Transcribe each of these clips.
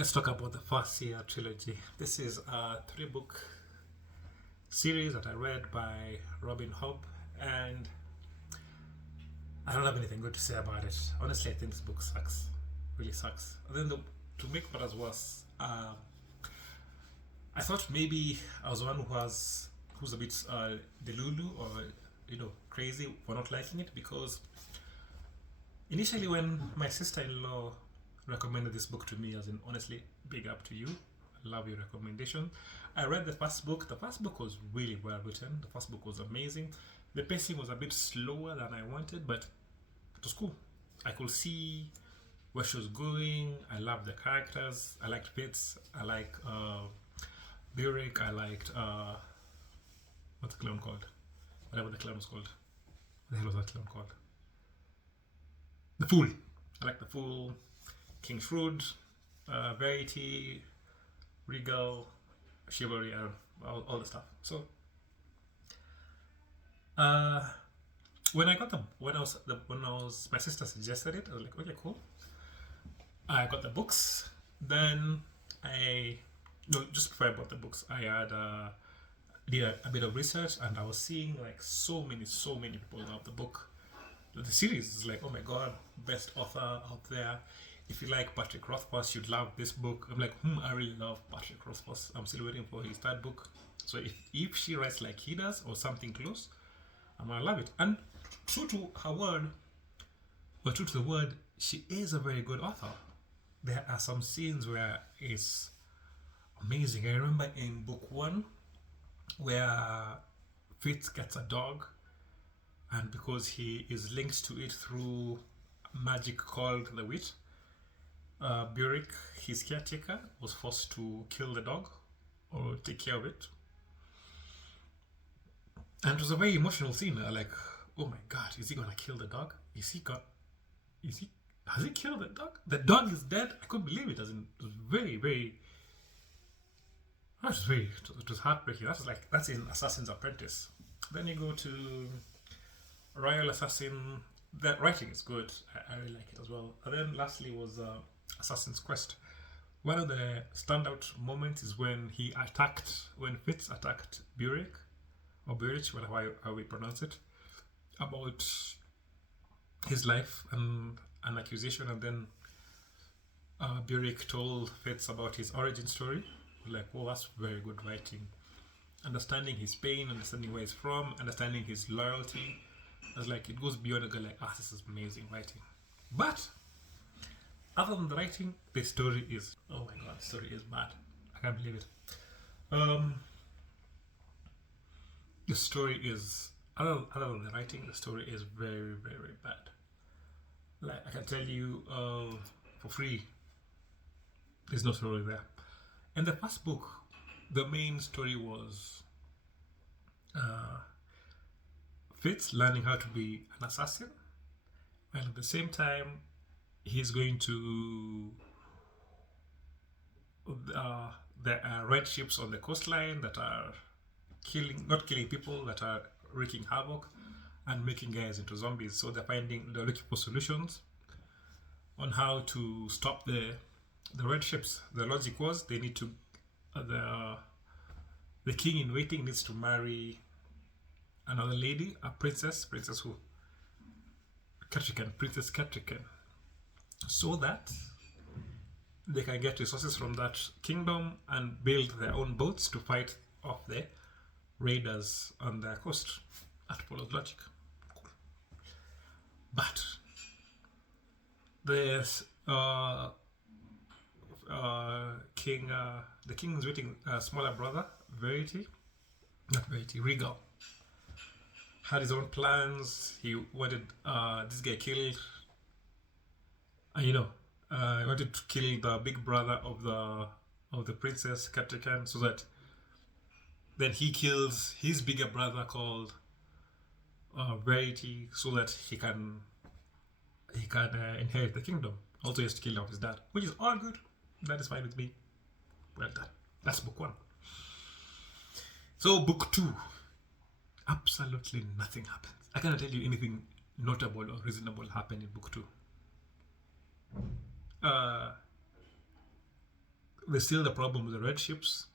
Let's talk about the Farseer Trilogy. This is a three-book series that I read by Robin Hobb, and I don't have anything good to say about it. Honestly, I think this book sucks. Really sucks. And then to make matters worse, I thought maybe I was the one who's a bit delulu or crazy for not liking it, because initially when my sister-in-law recommended this book to me, as in honestly, big up to you, I love your recommendation. I read the first book. The first book was really well written. The first book was amazing. The pacing was a bit slower than I wanted, but it was cool. I could see where she was going. I loved the characters. I liked Fitz. I liked Burek. I liked what's the clown called? Whatever the clown was called. What the hell was that clown called? The Fool. I liked the Fool. King Shrewd, Verity, Regal, Chivalry, all the stuff. So, when my sister suggested it, I was like, okay, cool. I got the books. Then just before I bought the books, I had did a bit of research, and I was seeing like so many people love the book. The series is like, oh my god, best author out there. If you like Patrick Rothfuss, you'd love this book. I'm like, I really love Patrick Rothfuss. I'm still waiting for his third book. So if she writes like he does or something close, I'm gonna love it. And true to her word, or true to the word, she is a very good author. There are some scenes where it's amazing. I remember in book 1 where Fitz gets a dog, and because he is linked to it through magic called the wit, Burek, his caretaker, was forced to kill the dog or take care of it. And it was a very emotional scene. Like, oh my god, is he gonna kill the dog? Has he killed the dog? The dog is dead? I couldn't believe it. It was very it was heartbreaking. That's in Assassin's Apprentice. Then you go to Royal Assassin. The writing is good. I really like it as well. And then lastly was Assassin's Quest. One of the standout moments is when Fitz attacked Burek, or Burek, whatever how we pronounce it, about his life and an accusation, and then Burek told Fitz about his origin story. Like, well, that's very good writing. Understanding his pain, understanding where he's from, understanding his loyalty. It's like, it goes beyond a guy like, this is amazing writing. But other than the writing, the story is, oh my god, the story is bad. I can't believe it. The story is, other than the writing, the story is very bad. Like, I can tell you for free, there's no story there. In the first book, the main story was Fitz learning how to be an assassin, and at the same time, he's going to there are red ships on the coastline that are not killing people, that are wreaking havoc and making guys into zombies. So they're looking for solutions on how to stop the red ships. The logic was they need to the king in waiting needs to marry another lady, a princess who? Princess Catrican, so that they can get resources from that kingdom and build their own boats to fight off the raiders on their coast. That follows logic. Cool. But there's the king's waiting smaller brother, Regal, had his own plans. He wanted this guy killed. He wanted to kill the big brother of the princess Catrican, so that then he kills his bigger brother called Verity, so that he can inherit the kingdom. Also, he has to kill off his dad, which is all good. That is fine with me. Well done. That's book 1. So book 2, absolutely nothing happens. I cannot tell you anything notable or reasonable happened in book 2. there's still the problem with the red ships.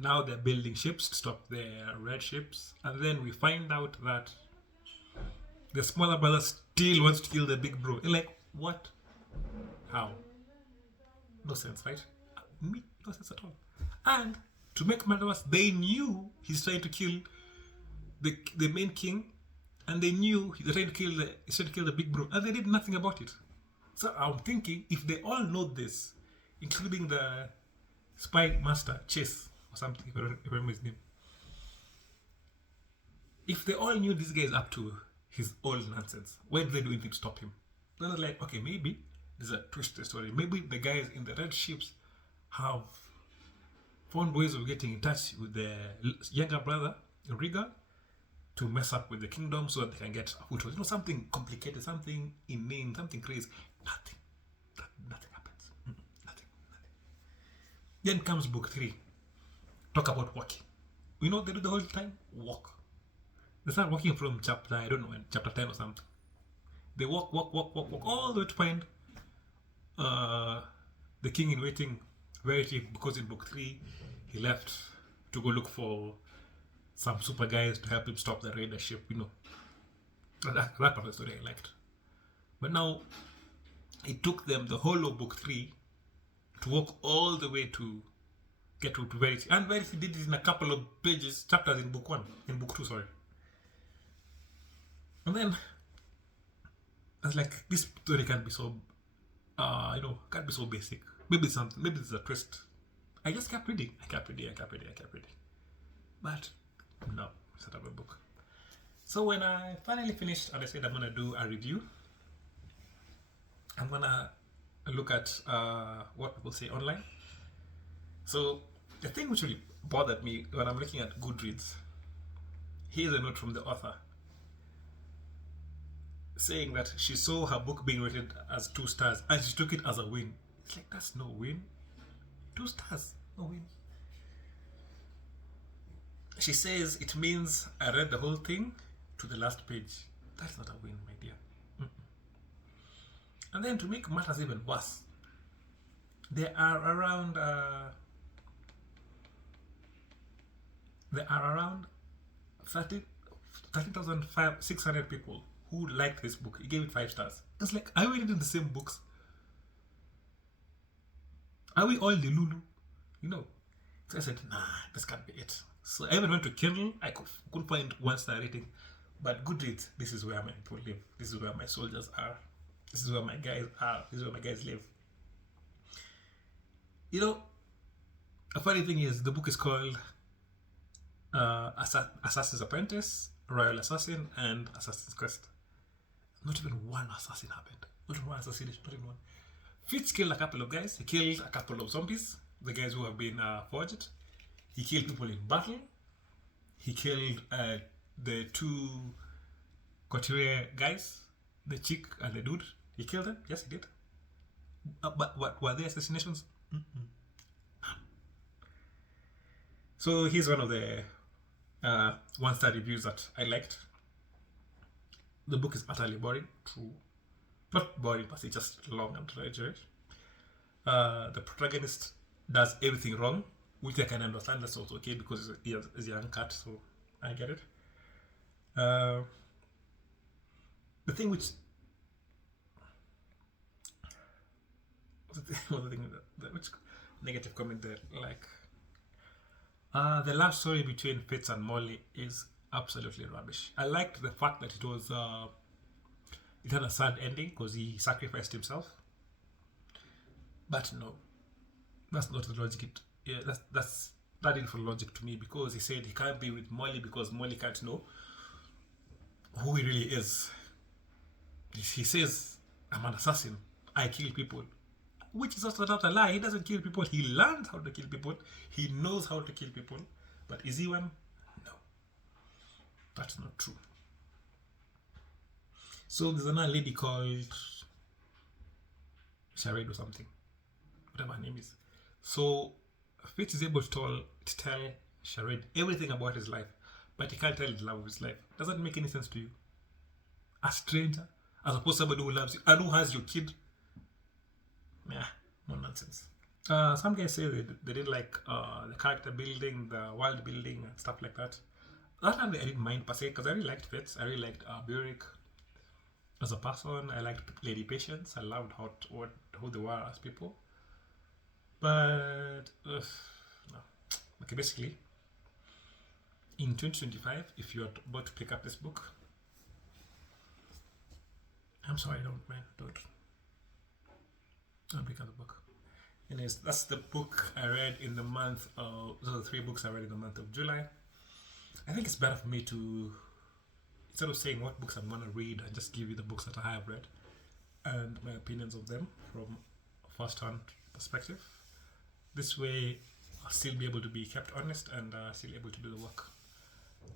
Now they're building ships to stop their red ships, and then we find out that the smaller brother still wants to kill the big bro. Like, what? How? No sense, right? No sense at all. And to make matters worse, they knew he's trying to kill the main king, and they knew he's trying to kill the big bro, and they did nothing about it. So I'm thinking, if they all know this, including the spy master Chase or something, if I remember his name, if they all knew this guy is up to his old nonsense, why did they do anything to stop him? Then I was like, okay, maybe there's a twist to the story. Maybe the guys in the red ships have found ways of getting in touch with their younger brother, Riga, to mess up with the kingdom so that they can get a foothold. You know, something complicated, something inane, something crazy. Nothing happens. Nothing. Then comes book 3. Talk about walking. You know what they do the whole time? Walk. They start walking from chapter, I don't know when, chapter 10 or something. They walk all the way to find the king in waiting, because in book 3 he left to go look for some super guys to help him stop the raider ship, you know. That part of the story I liked. But now it took them the whole of book 3 to walk all the way to get to Verity. And Verity did it in a couple of chapters in book 2, sorry. And then I was like, this story can't be so, can't be so basic. Maybe it's a twist. I just kept reading. I kept reading. But no, it's not a book. So when I finally finished and I said I'm going to do a review, I'm going to look at what people say online. So the thing which really bothered me when I'm looking at Goodreads, here's a note from the author saying that she saw her book being rated as 2 stars and she took it as a win. It's like, that's no win. 2 stars, no win. She says it means I read the whole thing to the last page. That's not a win, my dear. And then to make matters even worse, there are around 13,600 people who liked this book. He gave it 5 stars. It's like, are we reading the same books? Are we all the Lulu? You know. So I said, nah, this can't be it. So I even went to Kindle. I couldn't find 1-star rating. But Goodreads, this is where my people live. This is where my soldiers are. This is where my guys are. This is where my guys live. You know, a funny thing is, the book is called Assassin's Apprentice, Royal Assassin, and Assassin's Quest. Not even one assassin happened. Not even one assassination. Not even one. Fitz killed a couple of guys. He killed a couple of zombies, the guys who have been forged. He killed people in battle. He killed the 2 couturier guys, the chick and the dude. He killed them. Yes, he did. But what were they assassinations? So here's one of the 1-star reviews that I liked. The book is utterly boring. True. Not boring, but it's just long and drudgery. The protagonist does everything wrong, which I can understand. That's also okay because he's a young cat, so I get it. The thing which which negative comment there, like the love story between Fitz and Molly is absolutely rubbish. I liked the fact that it had a sad ending because he sacrificed himself. But no, that's not the logic. That didn't follow logic to me, because he said he can't be with Molly because Molly can't know who he really is. He says, I'm an assassin. I kill people. Which is also not a lie. He doesn't kill people. He learns how to kill people. He knows how to kill people. But is he one? No. That's not true. So there's another lady called Charade or something. Whatever her name is. So Fitz is able to tell Charade everything about his life, but he can't tell the love of his life. Does that make any sense to you? A stranger, as opposed to somebody who loves you and who has your kid. Nah, no nonsense. Some guys say they didn't like the character building, the world building, and stuff like that. That time I didn't mind per se because I really liked Fitz. I really liked Burek as a person. I liked Lady Patience. I loved who they were as people. But no. Okay, basically, in 2025, if you're about to pick up this book, I'm sorry, don't pick up the book. Anyways, that's the book I read in the month of. Those are the 3 books I read in the month of July. I think it's better for me to, instead of saying what books I'm gonna read, I just give you the books that I have read and my opinions of them from a first-hand perspective. This way, I'll still be able to be kept honest and still able to do the work.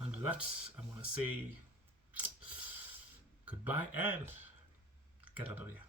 And with that, I'm gonna say goodbye and get out of here.